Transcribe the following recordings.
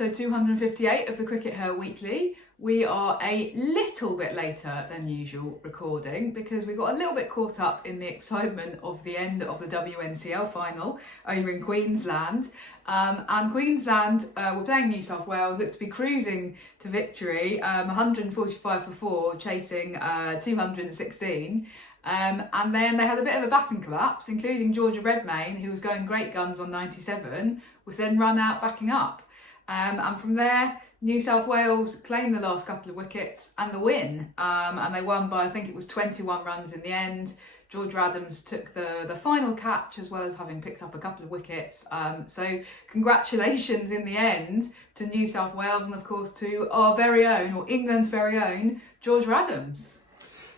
episode 258 of the CRICKETher Weekly. We are a little bit later than usual recording because we got a little bit caught up in the excitement of the end of the WNCL final over in Queensland. And Queensland were playing New South Wales, looked to be cruising to victory, 145 for 4, chasing 216. And then they had a bit of a batting collapse, including Georgia Redmayne, who was going great guns on 97, was then run out backing up. And from there, New South Wales claimed the last couple of wickets and the win. And they won by, I think it was 21 runs in the end. George Adams took the final catch, as well as having picked up a couple of wickets. So congratulations in the end to New South Wales and of course to our very own, or England's very own, George Adams.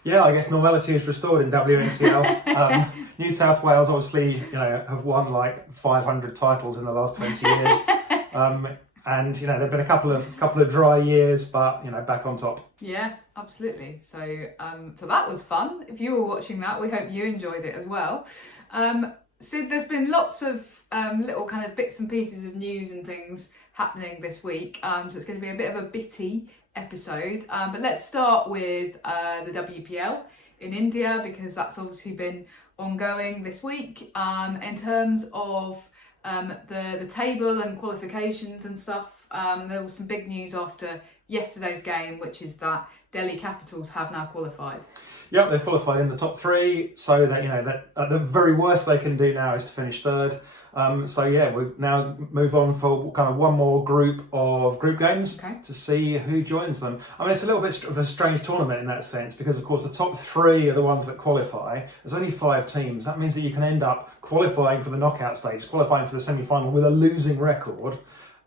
Yeah, I guess normality is restored in WNCL. New South Wales obviously, have won like 500 titles in the last 20 years. And there've been a couple of dry years, but back on top. Yeah, absolutely. So that was fun. If you were watching that, we hope you enjoyed it as well. So there's been lots of little kind of bits and pieces of news and things happening this week. So it's going to be a bit of a bitty episode. But let's start with the WPL in India, because that's obviously been ongoing this week. In terms of the table and qualifications and stuff, there was some big news after yesterday's game, which is that Delhi Capitals have now qualified. Yep, they've qualified in the top 3, so that that at the very worst they can do now is to finish 3rd. We now move on for kind of one more group games to see who joins them. I mean, it's a little bit of a strange tournament in that sense because, of course, the top 3 are the ones that qualify. There's only 5 teams. That means that you can end up qualifying for the knockout stage, qualifying for the semi-final with a losing record.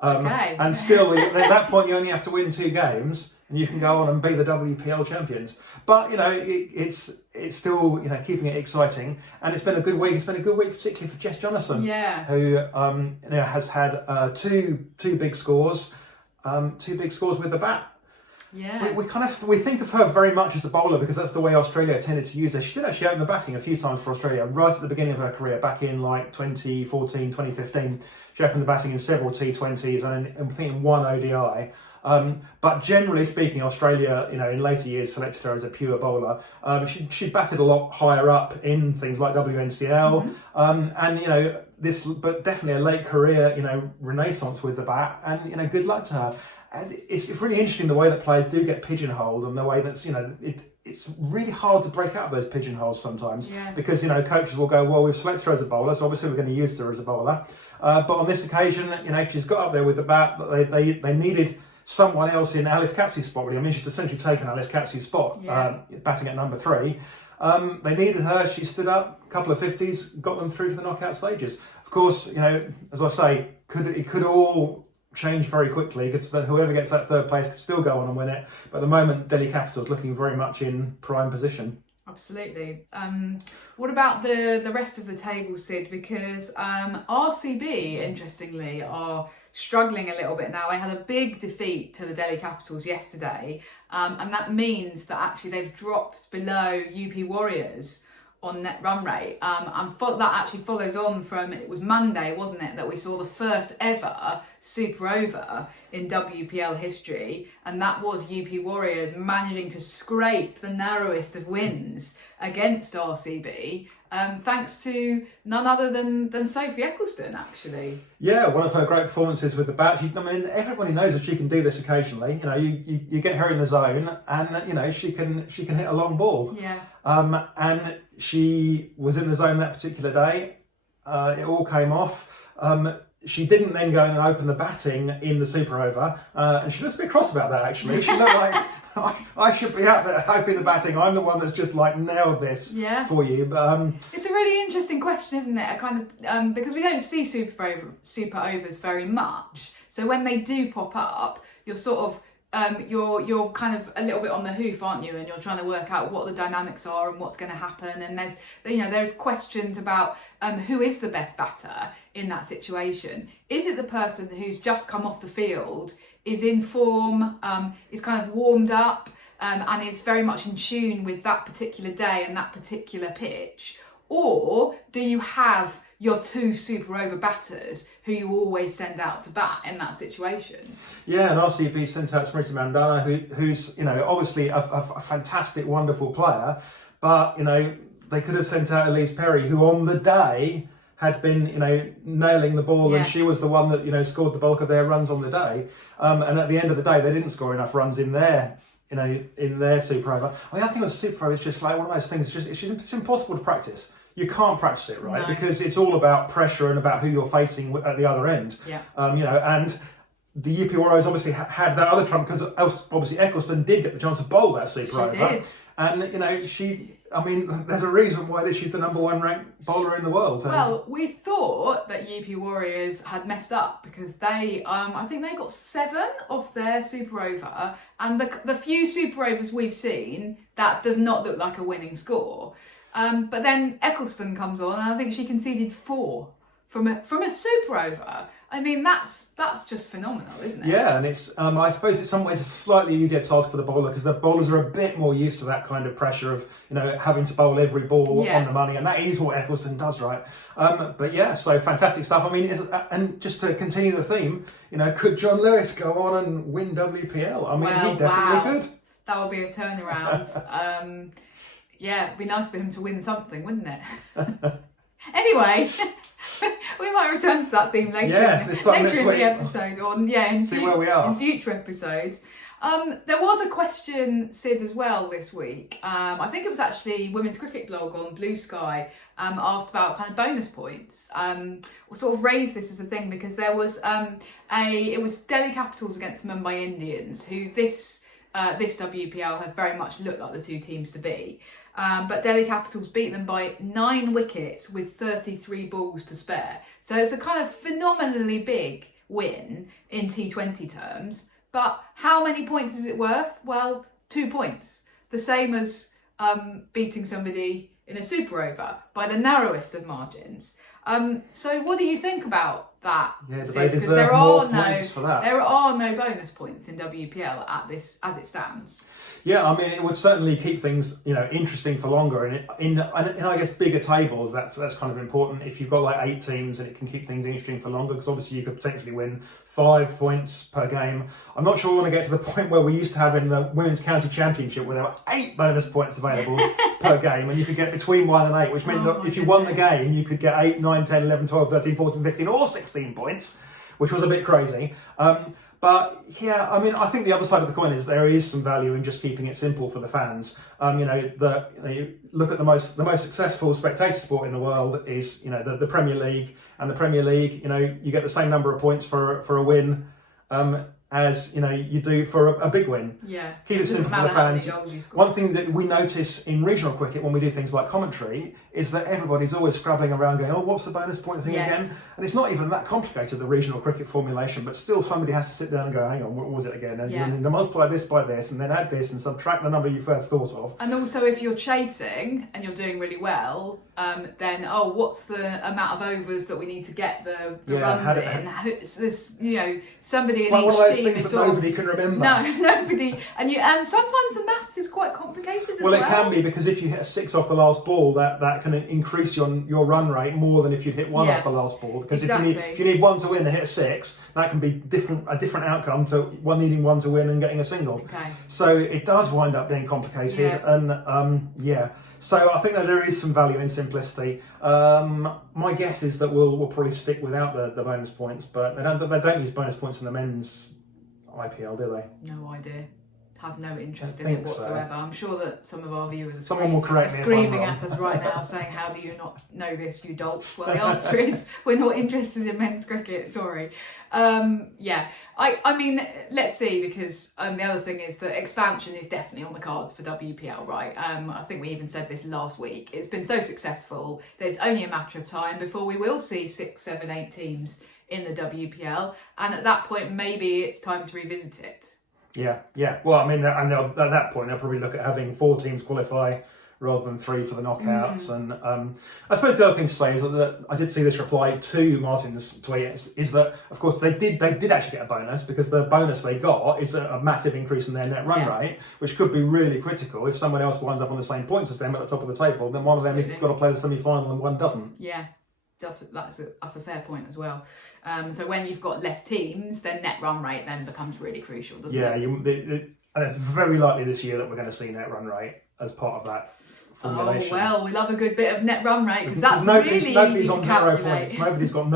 And still, at that point, you only have to win 2 games. And you can go on and be the WPL champions. But, it's still, keeping it exciting. And it's been a good week. It's been a good week, particularly for Jess Jonathan, who, has had two big scores, 2 big scores with the bat. Yeah. We think of her very much as a bowler because that's the way Australia tended to use her. She did actually open the batting a few times for Australia right at the beginning of her career, back in like 2014, 2015. She opened the batting in several T20s and I think in 1 ODI. But generally speaking, Australia, in later years selected her as a pure bowler. She batted a lot higher up in things like WNCL, but definitely a late career, renaissance with the bat, and good luck to her. And it's really interesting the way that players do get pigeonholed, and the way that's, it's really hard to break out of those pigeonholes sometimes, because, coaches will go, well, we've selected her as a bowler, so obviously we're going to use her as a bowler. But on this occasion, she's got up there with the bat. They needed someone else in Alice Capsey's spot, really. I mean, she's essentially taken Alice Capsey's spot, batting at number 3. They needed her. She stood up, a couple of 50s, got them through to the knockout stages. Of course, as I say, it could all change very quickly, because whoever gets that 3rd place could still go on and win it. But at the moment, Delhi Capitals looking very much in prime position. Absolutely. What about the rest of the table, Sid? Because RCB, interestingly, are struggling a little bit now. They had a big defeat to the Delhi Capitals yesterday, and that means that actually they've dropped below UP Warriors on net run rate. And that actually follows on from, it was Monday, wasn't it, that we saw the first ever super over in WPL history, and that was UP Warriors managing to scrape the narrowest of wins against RCB, thanks to none other than Sophie Ecclestone, actually. Yeah, one of her great performances with the bat. Everybody knows that she can do this occasionally. You get her in the zone, and she can hit a long ball. Yeah. And she was in the zone that particular day. It all came off. She didn't then go in and open the batting in the super over, and she looks a bit cross about that, actually. She looked like, I should be out there opening the batting. I'm the one that's just nailed this for you. But it's a really interesting question, isn't it? A kind of because we don't see super overs very much. So when they do pop up, you're sort of you're kind of a little bit on the hoof, aren't you? And you're trying to work out what the dynamics are and what's going to happen. And there's questions about who is the best batter in that situation. Is it the person who's just come off the field, is in form, is kind of warmed up, and is very much in tune with that particular day and that particular pitch? Or do you have your 2 super over batters who you always send out to bat in that situation. Yeah, and RCB sent out Smriti Mandana, who's, obviously a fantastic, wonderful player, but, they could have sent out Elise Perry, who on the day had been, nailing the ball, and she was the one that, scored the bulk of their runs on the day. And at the end of the day, they didn't score enough runs in their super over. I think a super over is just like one of those things. It's impossible to practice. You can't practice it, right? No. Because it's all about pressure and about who you're facing at the other end. Yeah. And the UP Warriors obviously had that other trump because obviously Ecclestone did get the chance to bowl that super over. She did. And there's a reason why she's the #1 ranked bowler in the world. Well, we thought that UP Warriors had messed up because they, I think they got 7 off their super over, and the few super overs we've seen, that does not look like a winning score. But then Ecclestone comes on, and I think she conceded 4 from a super over. I mean, that's just phenomenal, isn't it? Yeah, and it's I suppose in some ways a slightly easier task for the bowler because the bowlers are a bit more used to that kind of pressure of having to bowl every ball on the money, and that is what Ecclestone does, right? But yeah, so fantastic stuff. I mean, and just to continue the theme, could John Lewis go on and win WPL? I mean, he definitely could. That would be a turnaround. Yeah, it'd be nice for him to win something, wouldn't it? Anyway, we might return to that theme later. Yeah, this time later next in week. the episode, or where we are in future episodes. There was a question, Sid, as well this week. I think it was actually Women's Cricket Blog on Blue Sky asked about kind of bonus points. Or sort of raised this as a thing because there was it was Delhi Capitals against Mumbai Indians, who this WPL have very much looked like the 2 teams to be. But Delhi Capitals beat them by 9 wickets with 33 balls to spare. So it's a kind of phenomenally big win in T20 terms. But how many points is it worth? Well, 2 points. The same as beating somebody in a super over by the narrowest of margins. So what do you think about that? Yeah, do Sid? they Because deserve more points for that? There are no bonus points in WPL at this as it stands. Yeah, I mean, it would certainly keep things, interesting for longer. And in I guess bigger tables, that's kind of important. If you've got like 8 teams, and it can keep things interesting for longer, because obviously you could potentially win 5 points per game. I'm not sure we want to get to the point where we used to have in the Women's County Championship, where there were 8 bonus points available per game, and you could get between 1 and 8, which meant that if you won the game, you could get 8, 9, 10, 11, 12, 13, 14, 15, or 16 points, which was a bit crazy. But yeah, I mean, I think the other side of the coin is there is some value in just keeping it simple for the fans. You look at the most successful spectator sport in the world is the Premier League, and the Premier League, you get the same number of points for a win as you do for a big win. Yeah, keep it simple for the fans. One thing that we notice in regional cricket when we do things like commentary is that everybody's always scrabbling around going, oh, what's the bonus point thing again? And it's not even that complicated, the regional cricket formulation, but still somebody has to sit down and go, hang on, what was it again? And you need to multiply this by this, and then add this, and subtract the number you first thought of. And also, if you're chasing and you're doing really well, then what's the amount of overs that we need to get the runs in? There's somebody it's in like each one of those team things is that nobody can remember. No, nobody. And sometimes the maths is quite complicated as well. Well, it can be, because if you hit a 6 off the last ball, that can increase your run rate more than if you hit 1 off the last ball. Because if you need 1 to win and hit a 6, that can be a different outcome to needing 1 to win and getting a single. Okay. So it does wind up being complicated, and So I think that there is some value in simplicity. My guess is that we'll probably stick without the bonus points, but they don't use bonus points in the men's IPL, do they? No idea. Have no interest in it whatsoever. So. I'm sure that some of our viewers are screaming at us right now saying, how do you not know this, you dolts? Well, the answer is we're not interested in men's cricket, sorry. I mean, let's see, because the other thing is that expansion is definitely on the cards for WPL, right? I think we even said this last week. It's been so successful, there's only a matter of time before we will see 6, 7, 8 teams in the WPL, and at that point maybe it's time to revisit it. Yeah. Well, I mean, and at that point they'll probably look at having 4 teams qualify rather than 3 for the knockouts. And I suppose the other thing to say is that I did see this reply to Martin's tweet is that, of course, they did actually get a bonus, because the bonus they got is a massive increase in their net run rate, which could be really critical if someone else winds up on the same points as them at the top of the table. Then one of them has got to play the semi-final and one doesn't. Yeah. That's a fair point as well. So when you've got less teams, then net run rate then becomes really crucial, doesn't it? And it's very likely this year that we're going to see net run rate as part of that formulation. Oh well, we love a good bit of net run rate because that's really easy to calculate. Nobody's done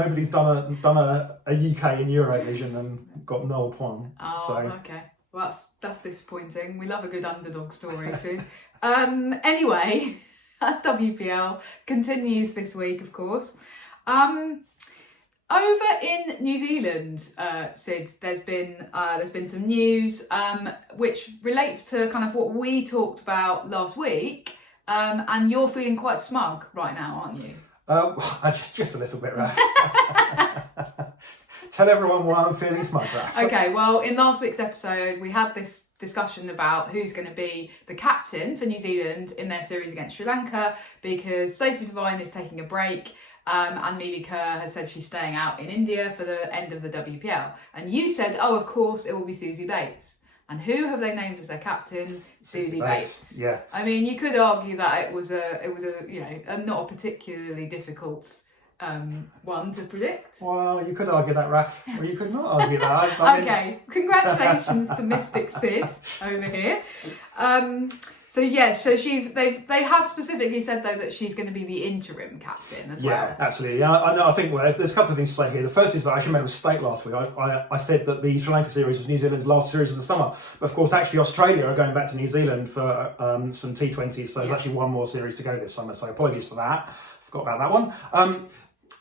a UK in Eurovision and got 0 point. Oh, so. Okay. Well, that's disappointing. We love a good underdog story, Sid. Anyway, that's WPL. Continues this week, of course. Over in New Zealand, Sid, there's been some news which relates to kind of what we talked about last week, and you're feeling quite smug right now, aren't you? Just a little bit, Raf. Tell everyone why I'm feeling smug, Raf. Okay, well, in last week's episode, we had this discussion about who's going to be the captain for New Zealand in their series against Sri Lanka, because Sophie Devine is taking a break. And Mealy Kerr has said she's staying out in India for the end of the WPL. And you said, oh, of course, it will be Susie Bates. And who have they named as their captain? Susie Bates. Yeah. I mean, you could argue that it was a not a particularly difficult one to predict. Well, you could argue that, Raf. Or you could not argue that. I mean... Okay, congratulations to Mystic Sid over here. So they have specifically said though that she's going to be the interim captain as well. Yeah, absolutely. I think there's a couple of things to say here. The first is that I actually made a mistake last week. I said that the Sri Lanka series was New Zealand's last series of the summer, but of course actually Australia are going back to New Zealand for some T20s, so there's actually one more series to go this summer. So apologies for that. Forgot about that one.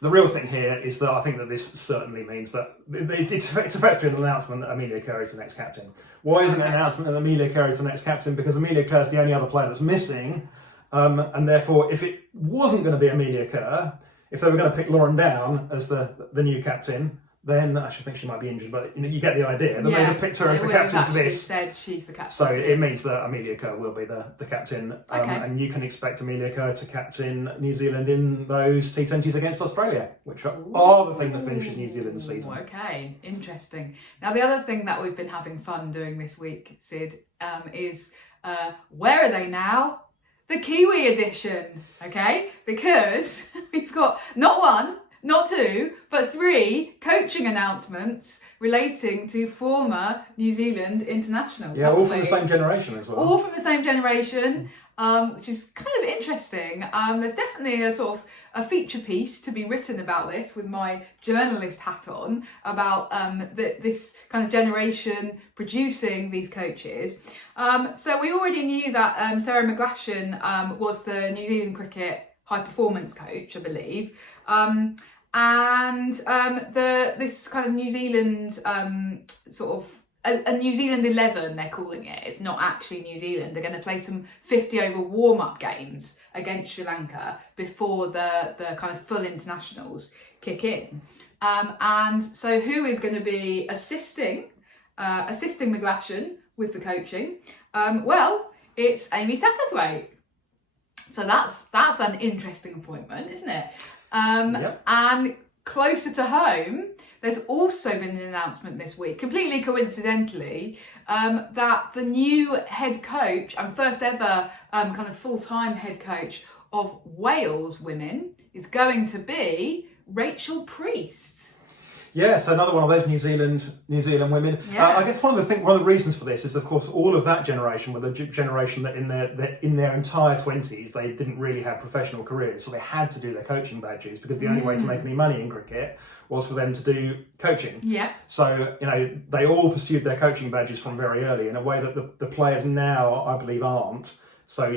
The real thing here is that I think that this certainly means that it's effectively an announcement that Amelia Kerr is the next captain. Why isn't it an announcement that Amelia Kerr is the next captain? Because Amelia Kerr is the only other player that's missing, and therefore if it wasn't going to be Amelia Kerr, if they were going to pick Lauren Down as the new captain, then I should think she might be injured, but you get the idea. Then they'd have picked her as the captain for this. Said she's the captain. So it means that Amelia Kerr will be the captain, Okay. and you can expect Amelia Kerr to captain New Zealand in those T20s against Australia, which are the thing that finishes New Zealand's season. Okay, interesting. Now the other thing that we've been having fun doing this week, Sid, is where are they now? The Kiwi edition, okay? Because we've got not one, not two, but three coaching announcements relating to former New Zealand internationals. Yeah, all from the same generation as well. All from the same generation, which is kind of interesting. There's definitely a sort of a feature piece to be written about this with my journalist hat on, about this kind of generation producing these coaches. So we already knew that Sarah McGlashan was the New Zealand cricket high performance coach, I believe. This kind of New Zealand sort of a New Zealand 11, they're calling it. It's not actually New Zealand. They're going to play some 50 over warm-up games against Sri Lanka before the kind of full internationals kick in. And so who is going to be assisting McGlashan with the coaching? Well, it's Amy Satterthwaite. So that's an interesting appointment, isn't it? Yep. And closer to home, there's also been an announcement this week, completely coincidentally, that the new head coach and first ever kind of full-time head coach of Wales women is going to be Rachel Priest. Yeah, so another one of those New Zealand women. Yeah. I guess one of the reasons for this is, of course, all of that generation were the generation that in their entire 20s they didn't really have professional careers, so they had to do their coaching badges because the only way to make any money in cricket was for them to do coaching. Yeah. So they all pursued their coaching badges from very early in a way that the players now, I believe, aren't. So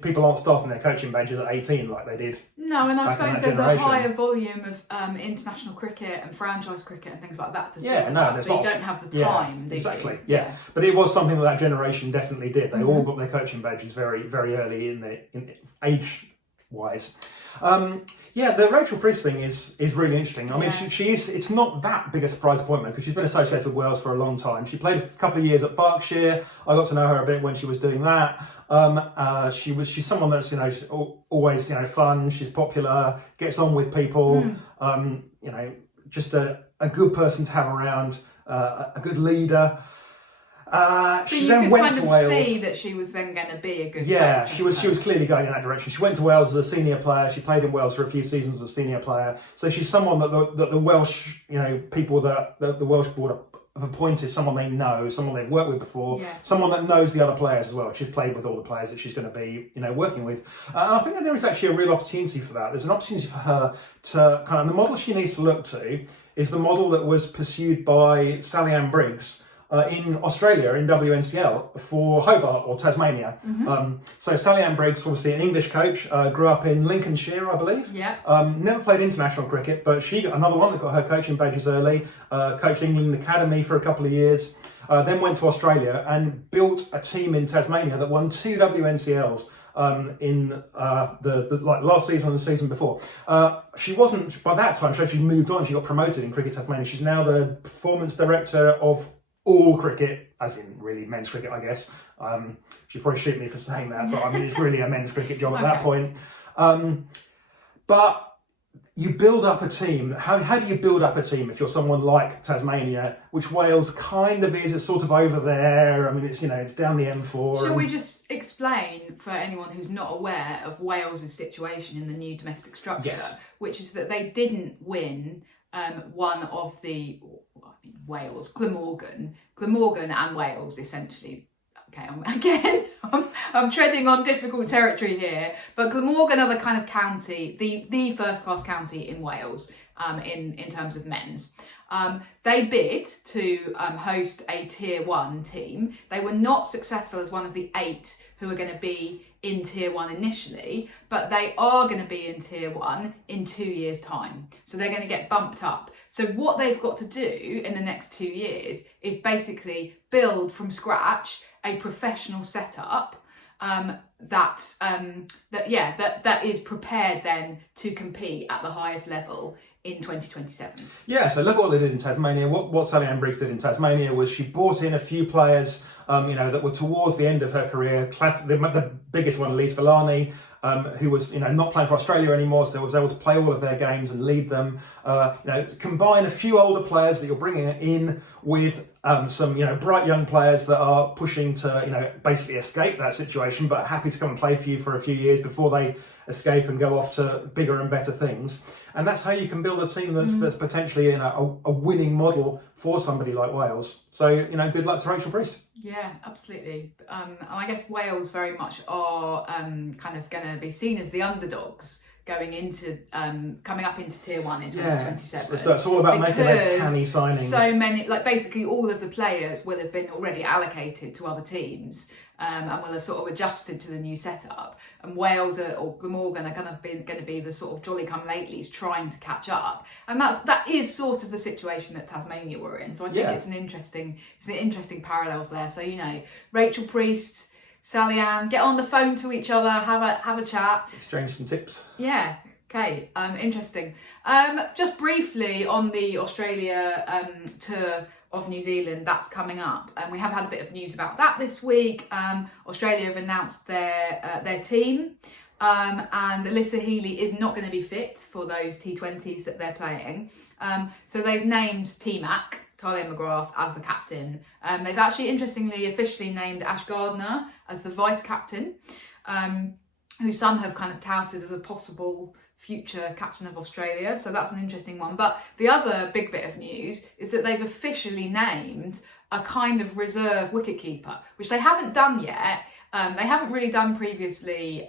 people aren't starting their coaching badges at 18 like they did. No, and I suppose there's generation. a higher volume of international cricket and franchise cricket and things like that to think You don't have the time, do exactly. you? Yeah, but it was something that generation definitely did. They all got their coaching badges very, very early in age-wise. The Rachel Priest thing is really interesting. I mean, it's not that big a surprise appointment because she's been associated with Wales for a long time. She played a couple of years at Berkshire. I got to know her a bit when she was doing that. She's someone that's always fun. She's popular, gets on with people. Just a good person to have around, a good leader. So she you then could went kind to of Wales. see that she was then going to be a good Yeah, coach, she was clearly going in that direction. She went to Wales as a senior player. She played in Wales for a few seasons as a senior player. So she's someone that the Welsh, people that the Welsh board have appointed, someone they know, someone they've worked with before, someone that knows the other players as well. She's played with all the players that she's going to be, working with. I think that there is actually a real opportunity for that. There's an opportunity for her to kind of, the model she needs to look to is the model that was pursued by Sally Ann Briggs in Australia, in WNCL, for Hobart or Tasmania. So Sally Ann Briggs, obviously an English coach, grew up in Lincolnshire, I believe. Yeah. Never played international cricket, but she got another one that got her coaching badges early, coached England Academy for a couple of years, then went to Australia and built a team in Tasmania that won 2 WNCLs. In the last season and the season before. She wasn't, by that time, she actually moved on. She got promoted in Cricket Tasmania. She's now the performance director of all cricket, as in really men's cricket, I guess. She'd probably shoot me for saying that, but I mean, it's really a men's cricket job at that point. But you build up a team. How do you build up a team if you're someone like Tasmania, which Wales kind of is? It's sort of over there. I mean, it's it's down the M4. Shall we just explain for anyone who's not aware of Wales' situation in the new domestic structure, which is that they didn't win one of the Wales, Glamorgan and Wales essentially. Okay, I'm treading on difficult territory here, but Glamorgan are the kind of county, the first class county in Wales, in terms of men's. They bid to host a Tier 1 team. They were not successful as one of the 8 who were going to be in Tier 1 initially, but they are going to be in Tier 1 in 2 years' time. So they're going to get bumped up. So what they've got to do in the next 2 years is basically build from scratch a professional setup that is prepared then to compete at the highest level in 2027. Yeah, so look what they did in Tasmania. What Sally Ann Briggs did in Tasmania was she brought in a few players, that were towards the end of her career. The biggest one, Elise Villani, who was, not playing for Australia anymore, so was able to play all of their games and lead them. Combine a few older players that you're bringing in with some, bright young players that are pushing to, basically escape that situation, but happy to come and play for you for a few years before they escape and go off to bigger and better things. And that's how you can build a team that's potentially a winning model for somebody like Wales. So, good luck to Rachel Priest. Yeah, absolutely. And I guess Wales very much are kind of going to be seen as the underdogs going into coming up into Tier 1 in 2027. So it's all about making those canny signings. So many, basically all of the players will have been already allocated to other teams and will have sort of adjusted to the new setup. And Wales or Glamorgan are going to be the sort of jolly come latelys trying to catch up. And that is sort of the situation that Tasmania were in. So I think it's an interesting parallels there. So Rachel Priest, Sally Ann, get on the phone to each other, have a chat, exchange some tips. Yeah. Okay. Interesting. Just briefly on the Australia tour of New Zealand, that's coming up, and we have had a bit of news about that this week. Australia have announced their team, and Alyssa Healy is not going to be fit for those T20s that they're playing. So they've named T-Mac, Talia McGrath, as the captain. They've actually, interestingly, officially named Ash Gardner as the vice captain, who some have kind of touted as a possible future captain of Australia. So that's an interesting one. But the other big bit of news is that they've officially named a kind of reserve wicketkeeper, which they haven't done yet. They haven't really done previously,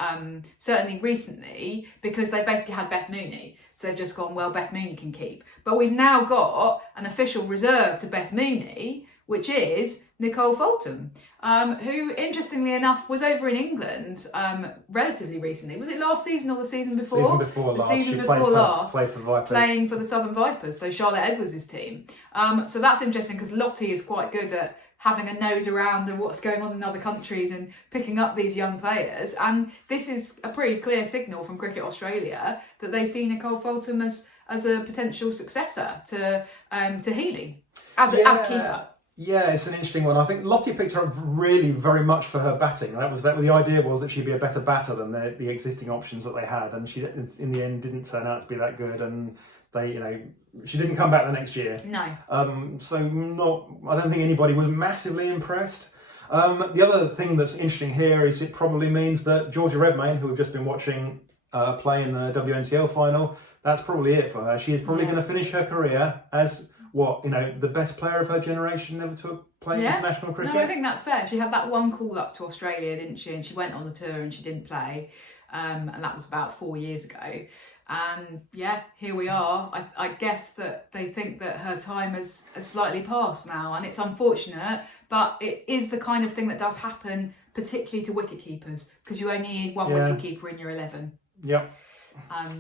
certainly recently, because they basically had Beth Mooney. So they've just gone, well, Beth Mooney can keep. But we've now got an official reserve to Beth Mooney, which is Nicole Fulton, who, interestingly enough, was over in England relatively recently. Was it last season or the season before? Season before last. Season before last. Played for Vipers. Playing for the Southern Vipers, so Charlotte Edwards' team. So that's interesting because Lottie is quite good at having a nose around and what's going on in other countries and picking up these young players. And this is a pretty clear signal from Cricket Australia that they see Nicole Fulton as a potential successor to Healy as keeper. Yeah, it's an interesting one. I think Lottie picked her up really very much for her batting. The idea was that she'd be a better batter than the existing options that they had, and she in the end didn't turn out to be that good. And she didn't come back the next year. No. I don't think anybody was massively impressed. The other thing that's interesting here is it probably means that Georgia Redmayne, who we've just been watching play in the WNCL final, that's probably it for her. She is probably going to finish her career as the best player of her generation ever to play international cricket. No, I think that's fair. She had that one call up to Australia, didn't she? And she went on the tour and she didn't play. And that was about 4 years ago. And here we are. I guess that they think that her time has slightly passed now, and it's unfortunate, but it is the kind of thing that does happen, particularly to wicket keepers, because you only need one wicket keeper in your 11. Yep.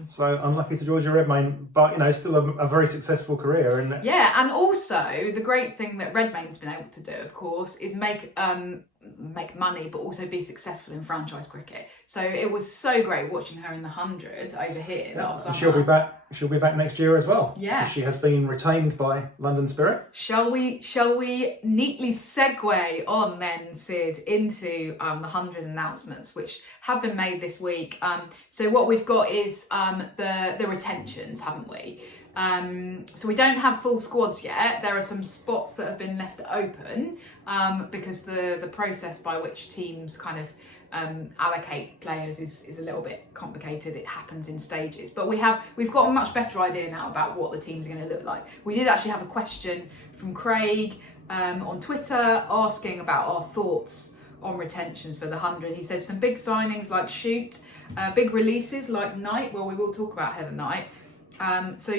So unlucky to Georgia Redmayne, but still a very successful career. And also the great thing that Redmayne's been able to do, of course, is make money, but also be successful in franchise cricket. So it was so great watching her in the 100 over here last summer. She'll be back next year as well. Yeah, she has been retained by London Spirit. Shall we neatly segue on then, Sid, into the 100 announcements which have been made this week? So what we've got is the retentions, haven't we? So we don't have full squads yet. There are some spots that have been left open because the process by which teams kind of allocate players is a little bit complicated. It happens in stages, but we've got a much better idea now about what the team's going to look like. We did actually have a question from Craig on Twitter asking about our thoughts on retentions for the 100. He says some big signings like Shoot, big releases like Knight. Well, we will talk about Heather Knight. So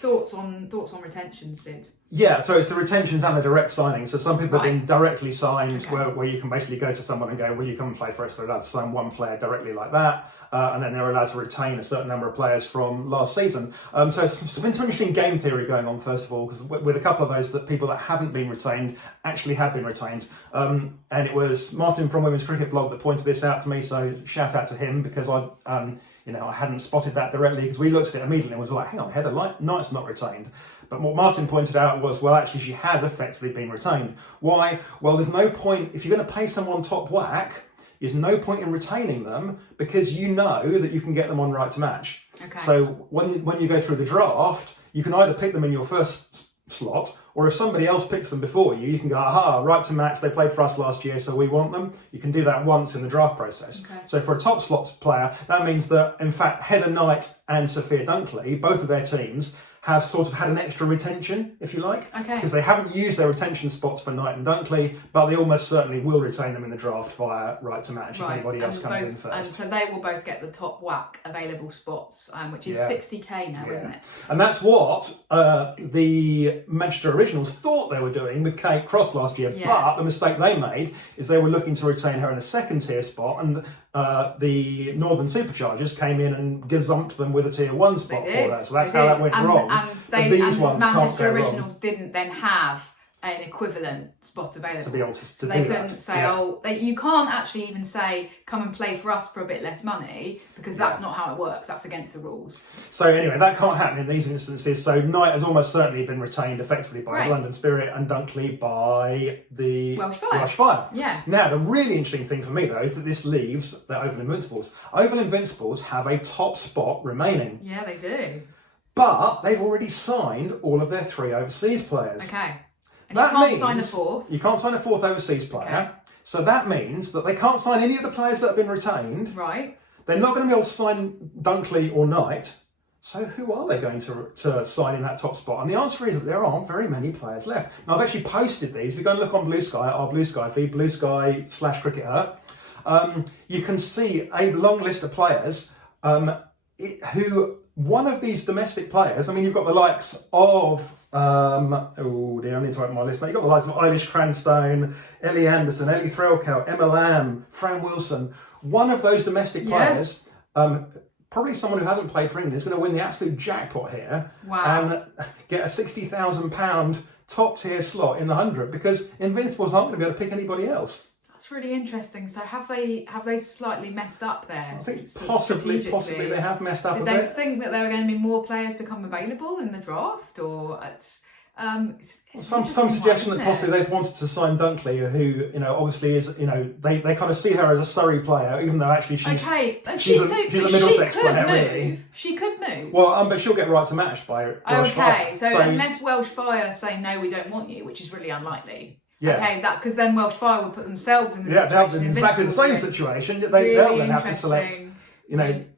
thoughts on retention, Sid? Yeah, so it's the retentions and the direct signings. So some people have been directly signed, where you can basically go to someone and go, will you come and play for us? They're allowed to sign one player directly like that, and then they're allowed to retain a certain number of players from last season. So it's been some interesting game theory going on, first of all, because with a couple of those, that people that haven't been retained actually have been retained. And it was Martin from Women's Cricket Blog that pointed this out to me, so shout out to him, because I hadn't spotted that directly, because we looked at it immediately and was like, hang on, Heather Knight's not retained. But what Martin pointed out was, well, actually, she has effectively been retained. Why? Well, there's no point, if you're going to pay someone top whack, there's no point in retaining them, because you know that you can get them on right to match. Okay. So when you go through the draft, you can either pick them in your first slot, or if somebody else picks them before you, you can go, aha, right to match, they played for us last year, so we want them. You can do that once in the draft process. Okay. So for a top slots player, that means that, in fact, Heather Knight and Sophia Dunkley, both of their teams, have sort of had an extra retention, if you like, because they haven't used their retention spots for Knight and Dunkley, but they almost certainly will retain them in the draft via right to match if anybody else comes in first. And so they will both get the top whack available spots, which is 60k now, isn't it? And that's what the Manchester Originals thought they were doing with Kate Cross last year, but the mistake they made is they were looking to retain her in a second tier spot, and the Northern Superchargers came in and gazumped them with a tier 1 spot for her. So that's how that went wrong. And Manchester Originals didn't then have an equivalent spot available. To be able to they couldn't say, you can't actually even say, come and play for us for a bit less money, because that's not how it works. That's against the rules. So anyway, that can't happen in these instances. So Knight has almost certainly been retained effectively by London Spirit, and Dunkley by the Welsh Fire. Yeah. Now, the really interesting thing for me, though, is that this leaves the Oval Invincibles. Oval Invincibles have a top spot remaining. Yeah, they do. But they've already signed all of their 3 overseas players. Okay. And you can't sign a fourth. You can't sign a fourth overseas player. Okay. So that means that they can't sign any of the players that have been retained. Right. They're not going to be able to sign Dunkley or Knight. So who are they going to sign in that top spot? And the answer is that there aren't very many players left. Now, I've actually posted these. If you go and look on Blue Sky, our Blue Sky feed, Blue Sky /CRICKETher, you can see a long list of players who, one of these domestic players, I mean, you've got the likes of, oh dear, I need to open my list, but you've got the likes of Eilish Cranstone, Ellie Anderson, Ellie Threlkeld, Emma Lamb, Fran Wilson. One of those domestic players, probably someone who hasn't played for England, is going to win the absolute jackpot here and get a £60,000 top tier slot in the 100, because Invincibles aren't going to be able to pick anybody else. That's really interesting. So have they slightly messed up there? I think possibly they have messed up a bit. Did they think that there were going to be more players become available in the draft, or Some suggestion that possibly they've wanted to sign Dunkley, who obviously is they kind of see her as a Surrey player, even though actually she's she's a Middlesex player, really. She could move. Well, but she'll get right to match by Welsh Fire. So unless Welsh Fire say no, we don't want you, which is really unlikely. Yeah. Okay, because then Welsh Fire would put themselves in the situation. Exactly the same situation. They'll then have to select.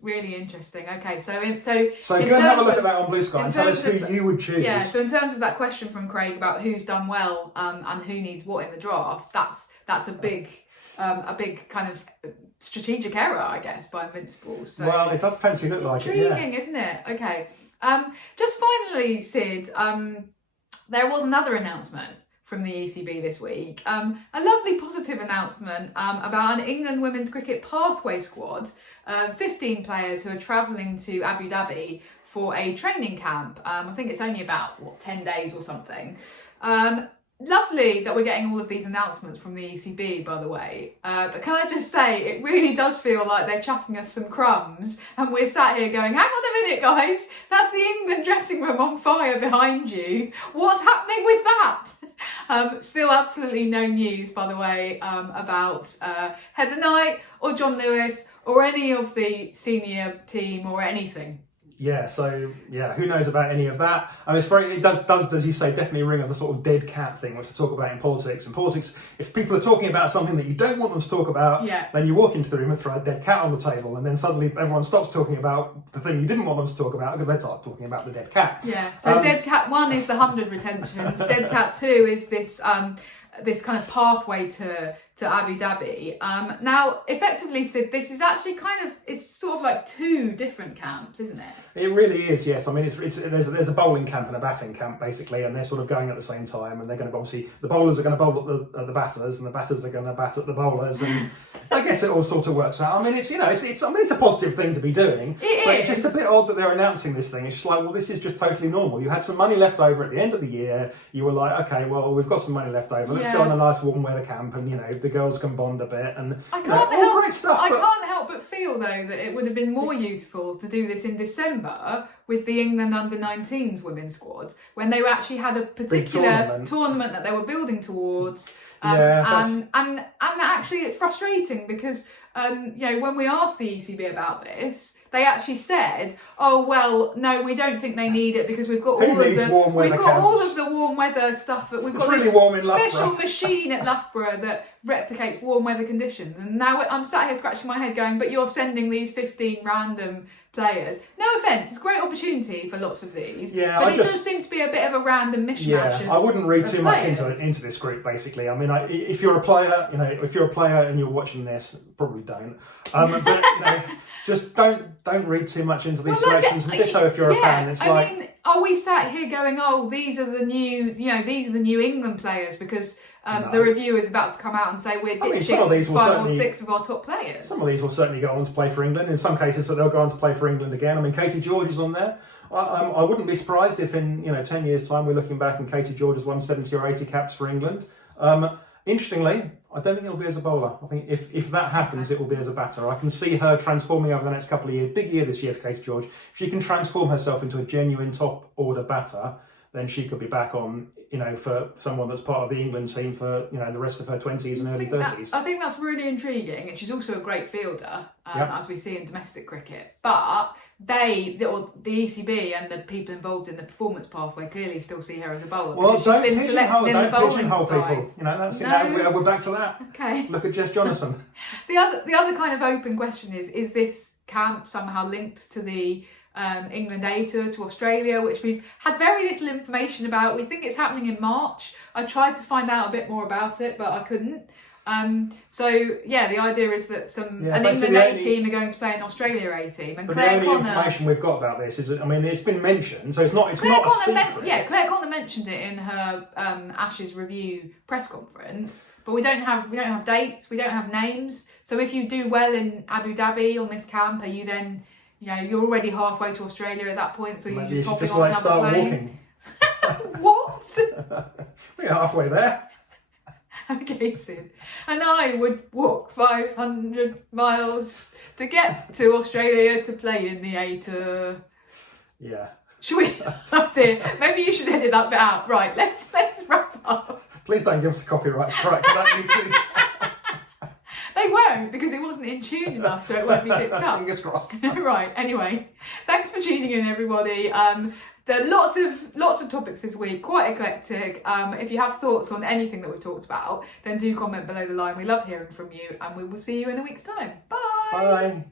Really interesting. Okay, so go and have a look at that on Blue Sky and tell us who you would choose. Yeah. So in terms of that question from Craig about who's done well and who needs what in the draft, that's a big kind of strategic error, I guess, by Invincibles. So well, it does potentially look like it. Intriguing, isn't it? Okay. Just finally, Sid, there was another announcement from the ECB this week. A lovely positive announcement about an England women's cricket pathway squad, 15 players who are travelling to Abu Dhabi for a training camp. I think it's only about 10 days or something. Lovely that we're getting all of these announcements from the ECB, by the way. But can I just say, it really does feel like they're chucking us some crumbs and we're sat here going, hang on a minute, guys, that's the England dressing room on fire behind you. What's happening with that? Still absolutely no news, by the way, about Heather Knight or John Lewis or any of the senior team or anything. Yeah, so who knows about any of that? I mean, it does, as you say, definitely ring of the sort of dead cat thing, which we talk about in politics. In politics, if people are talking about something that you don't want them to talk about, then you walk into the room and throw a dead cat on the table, and then suddenly everyone stops talking about the thing you didn't want them to talk about because they start talking about the dead cat. Yeah. So dead cat 1 is the 100 retentions. Dead cat 2 is this kind of pathway to Abu Dhabi. Now, effectively, Sid, this is actually it's sort of like 2 different camps, isn't it? It really is, yes. I mean, there's a bowling camp and a batting camp, basically, and they're sort of going at the same time, and they're going to obviously, the bowlers are going to bowl at the batters, and the batters are going to bat at the bowlers, and I guess it all sort of works out. I mean, it's a positive thing to be doing, but it's just a bit odd that they're announcing this thing. It's just like, well, this is just totally normal. You had some money left over at the end of the year. You were like, okay, well, we've got some money left over. Let's go on a nice warm weather camp, and the girls can bond a bit, and I can't help but feel though that it would have been more useful to do this in December with the England under-19s women's squad when they actually had a particular tournament that they were building towards. And actually it's frustrating because when we asked the ECB about this, they actually said, "Oh well, no, we don't think they need it because we've got all of the warm weather stuff. We've got this special machine at Loughborough that replicates warm weather conditions." And now I'm sat here scratching my head, going, "But you're sending these 15 random players." No offence, it's a great opportunity for lots of these, but it does seem to be a bit of a random mishmash. Yeah, I wouldn't read too much into this group. Basically, I mean, if you're a player, and you're watching this, probably don't. But just don't read too much into these selections. And ditto if you're a fan. It's I mean, are we sat here going, "Oh, these are the new England players," because the review is about to come out and say we're ditching 5 or 6 of our top players. Some of these will certainly go on to play for England. In some cases, they'll go on to play for England again. I mean, Katie George is on there. I wouldn't be surprised if in 10 years' time we're looking back and Katie George has won 70 or 80 caps for England. Interestingly, I don't think it'll be as a bowler. I think if that happens, it will be as a batter. I can see her transforming over the next couple of years. Big year this year for Katie George. If she can transform herself into a genuine top order batter, then she could be back on, for someone that's part of the England team for, the rest of her 20s and early 30s. I think that's really intriguing, and she's also a great fielder, as we see in domestic cricket. But the ECB and the people involved in the performance pathway clearly still see her as a bowler. Well, she's been selected in the bowling side. People. We're back to that. Okay. Look at Jess Jonathan. The other kind of open question is this camp somehow linked to the England A tour to Australia, which we've had very little information about. We think it's happening in March. I tried to find out a bit more about it, but I couldn't. The idea is that an England A team are going to play an Australia A team, and Claire Connor. The only information we've got about this is, it's been mentioned, so it's not a secret. Claire Connor mentioned it in her Ashes review press conference, but we don't have dates, we don't have names. So if you do well in Abu Dhabi on this camp, are you then you're already halfway to Australia at that point, so you're just hopping on another plane? What? We're halfway there. Okay, Sid. And I would walk 500 miles to get to Australia to play in the A tour. Yeah. Should we? Oh dear. Maybe you should edit that bit out. Right, let's wrap up. Please don't give us a copyright strike for that YouTube. They won't, because it wasn't in tune enough, so it won't be picked up. Fingers crossed. Right, anyway, thanks for tuning in, everybody. There are lots of topics this week, quite eclectic. If you have thoughts on anything that we've talked about, then do comment below the line. We love hearing from you, and we will see you in a week's time. Bye! Bye.